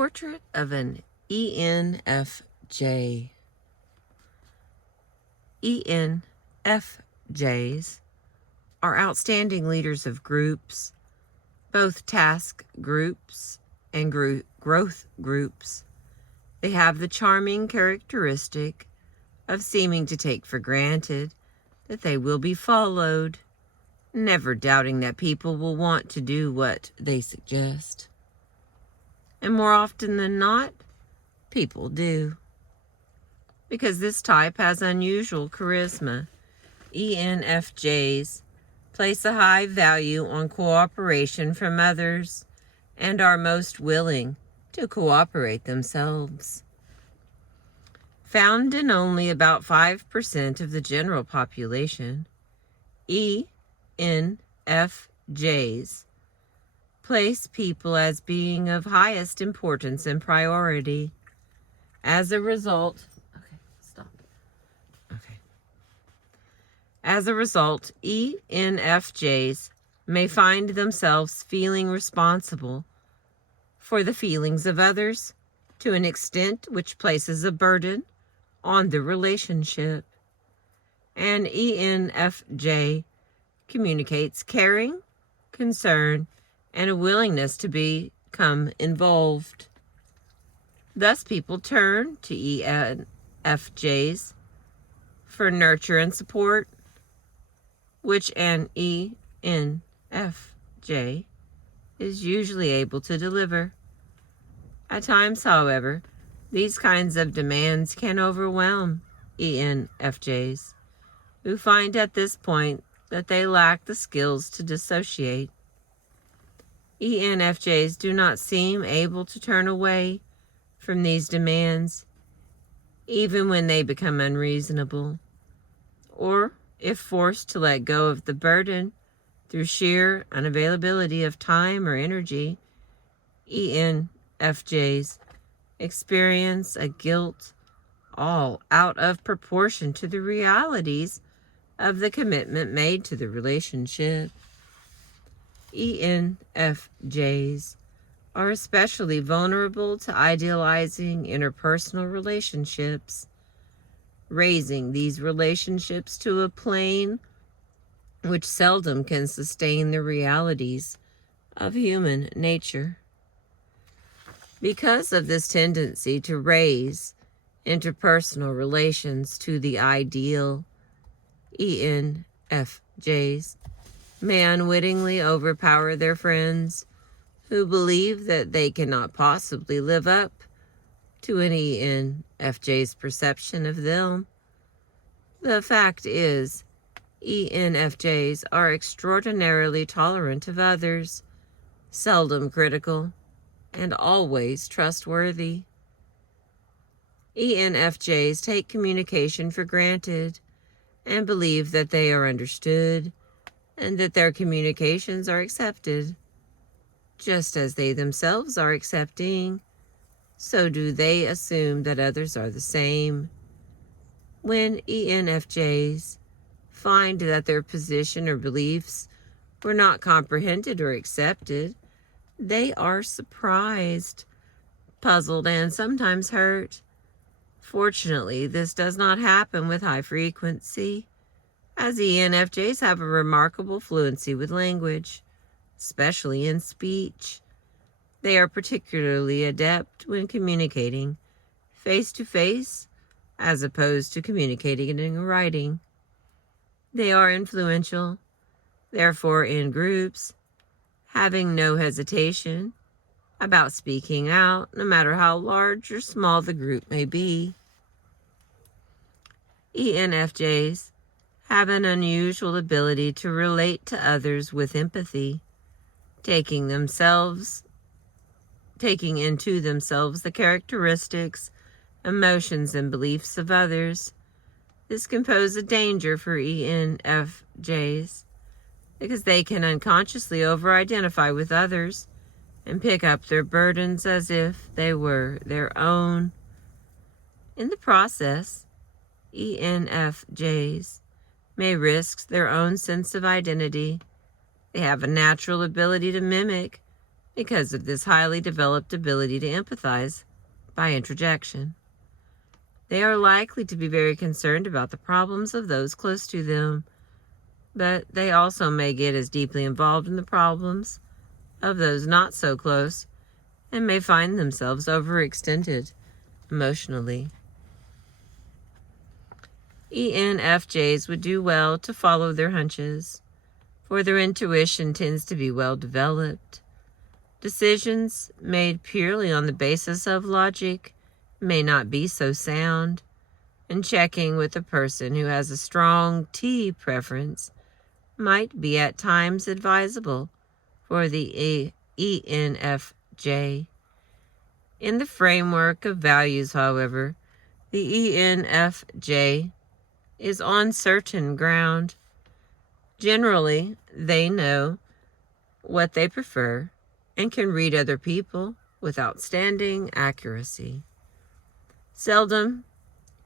Portrait of an ENFJ. ENFJs are outstanding leaders of groups, both task groups and growth groups. They have the charming characteristic of seeming to take for granted that they will be followed, never doubting that people will want to do what they suggest. And more often than not, people do. Because this type has unusual charisma. ENFJs place a high value on cooperation from others and are most willing to cooperate themselves. Found in only about 5% of the general population, ENFJs place people as being of highest importance and priority. As a result, ENFJs may find themselves feeling responsible for the feelings of others to an extent which places a burden on the relationship. An ENFJ communicates caring, concern, and a willingness to become involved. Thus, people turn to ENFJs for nurture and support, which an ENFJ is usually able to deliver. At times, however, these kinds of demands can overwhelm ENFJs, who find at this point that they lack the skills to dissociate. ENFJs do not seem able to turn away from these demands, even when they become unreasonable, or if forced to let go of the burden through sheer unavailability of time or energy. ENFJs experience a guilt all out of proportion to the realities of the commitment made to the relationship. ENFJs are especially vulnerable to idealizing interpersonal relationships, raising these relationships to a plane which seldom can sustain the realities of human nature. Because of this tendency to raise interpersonal relations to the ideal, ENFJs may unwittingly overpower their friends who believe that they cannot possibly live up to an ENFJ's perception of them. The fact is, ENFJs are extraordinarily tolerant of others, seldom critical, and always trustworthy. ENFJs take communication for granted and believe that they are understood and that their communications are accepted. Just as they themselves are accepting, so do they assume that others are the same. When ENFJs find that their position or beliefs were not comprehended or accepted, they are surprised, puzzled, and sometimes hurt. Fortunately, this does not happen with high frequency, as ENFJs have a remarkable fluency with language, especially in speech. They are particularly adept when communicating face-to-face as opposed to communicating in writing. They are influential, therefore in groups, having no hesitation about speaking out, no matter how large or small the group may be. ENFJs have an unusual ability to relate to others with empathy, taking into themselves the characteristics, emotions, and beliefs of others. This can pose a danger for ENFJs because they can unconsciously over-identify with others and pick up their burdens as if they were their own. In the process, ENFJs may risk their own sense of identity. They have a natural ability to mimic because of this highly developed ability to empathize by introjection. They are likely to be very concerned about the problems of those close to them, but they also may get as deeply involved in the problems of those not so close and may find themselves overextended emotionally. ENFJs would do well to follow their hunches, for their intuition tends to be well developed. Decisions made purely on the basis of logic may not be so sound, and checking with a person who has a strong T preference might be at times advisable for the ENFJ. In the framework of values, however, the ENFJ is on certain ground. Generally, they know what they prefer and can read other people with outstanding accuracy. Seldom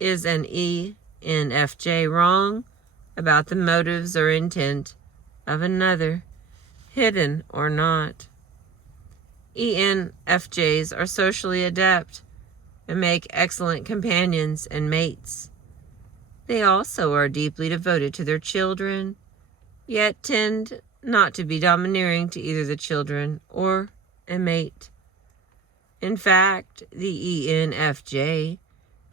is an ENFJ wrong about the motives or intent of another, hidden or not. ENFJs are socially adept and make excellent companions and mates. They also are deeply devoted to their children, yet tend not to be domineering to either the children or a mate. In fact, the ENFJ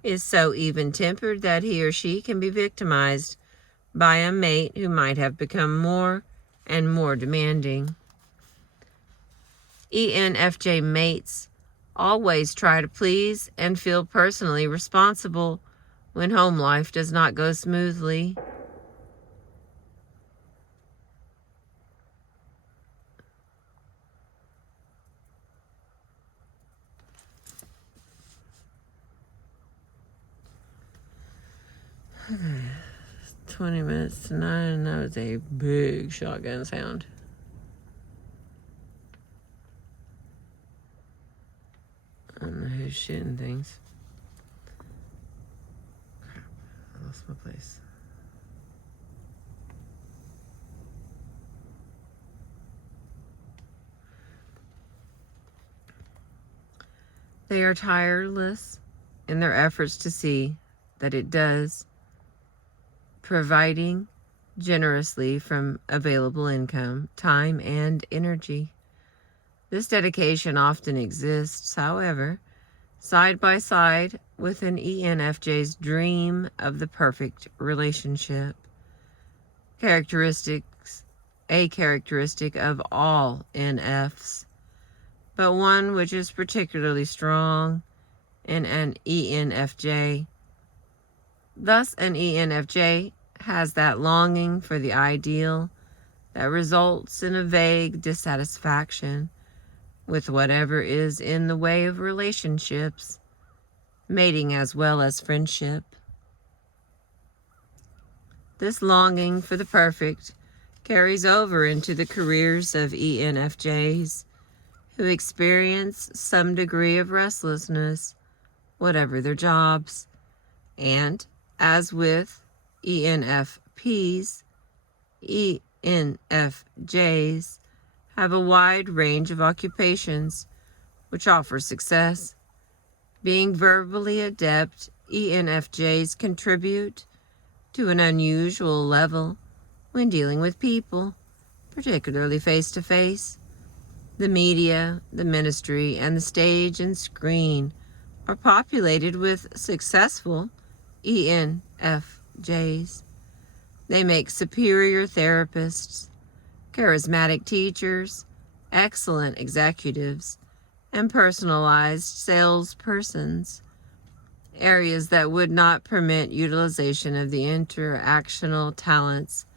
is so even-tempered that he or she can be victimized by a mate who might have become more and more demanding. ENFJ mates always try to please and feel personally responsible when home life does not go smoothly. Okay. 20 minutes to 9, and that was a big shotgun sound. I don't know who's shooting things. Crap, I lost my place. They are tireless in their efforts to see that it does, providing generously from available income, time, and energy. This dedication often exists, however, side by side with an ENFJ's dream of the perfect relationship. A characteristic of all NFs, but one which is particularly strong in an ENFJ. Thus, an ENFJ has that longing for the ideal that results in a vague dissatisfaction with whatever is in the way of relationships, mating as well as friendship. This longing for the perfect carries over into the careers of ENFJs, who experience some degree of restlessness, whatever their jobs, and, as with ENFPs, ENFJs have a wide range of occupations which offer success. Being verbally adept, ENFJs contribute to an unusual level when dealing with people, particularly face-to-face. The media, the ministry, and the stage and screen are populated with successful ENFJs. They make superior therapists, charismatic teachers, excellent executives, and personalized salespersons, areas that would not permit utilization of the interactional talents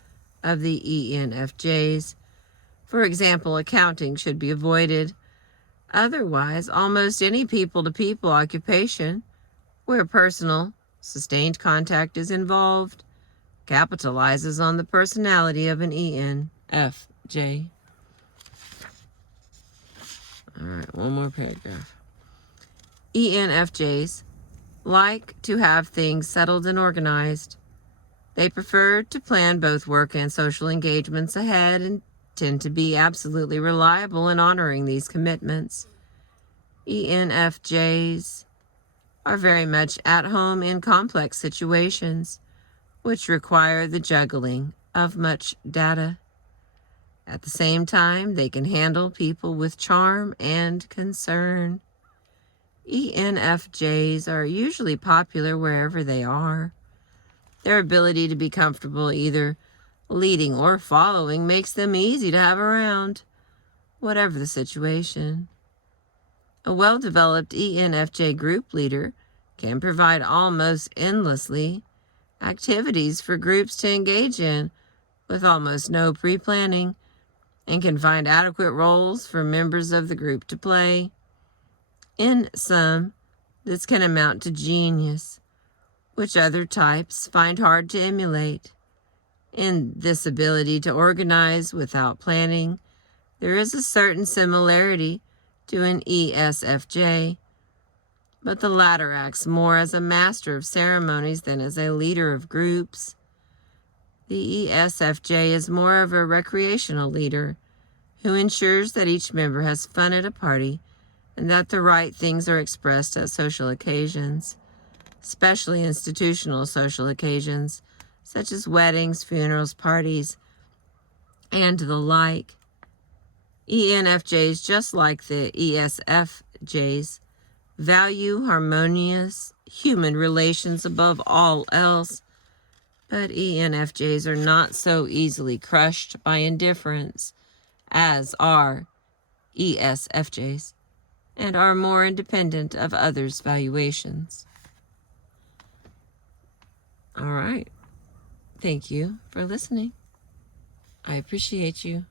of the ENFJs. For example, accounting should be avoided. Otherwise, almost any people-to-people occupation where personal, sustained contact is involved capitalizes on the personality of an ENFJ. All right, one more paragraph. ENFJs like to have things settled and organized. They prefer to plan both work and social engagements ahead and tend to be absolutely reliable in honoring these commitments. ENFJs are very much at home in complex situations, which require the juggling of much data. At the same time, they can handle people with charm and concern. ENFJs are usually popular wherever they are. Their ability to be comfortable either leading or following makes them easy to have around, whatever the situation. A well-developed ENFJ group leader can provide almost endlessly activities for groups to engage in with almost no pre-planning, and can find adequate roles for members of the group to play. In sum, this can amount to genius, which other types find hard to emulate. In this ability to organize without planning, there is a certain similarity to an ESFJ, but the latter acts more as a master of ceremonies than as a leader of groups. The ESFJ is more of a recreational leader who ensures that each member has fun at a party and that the right things are expressed at social occasions, especially institutional social occasions, such as weddings, funerals, parties, and the like. ENFJs, just like the ESFJs, value harmonious human relations above all else, but ENFJs are not so easily crushed by indifference as are ESFJs, and are more independent of others' valuations. All right. Thank you for listening. I appreciate you.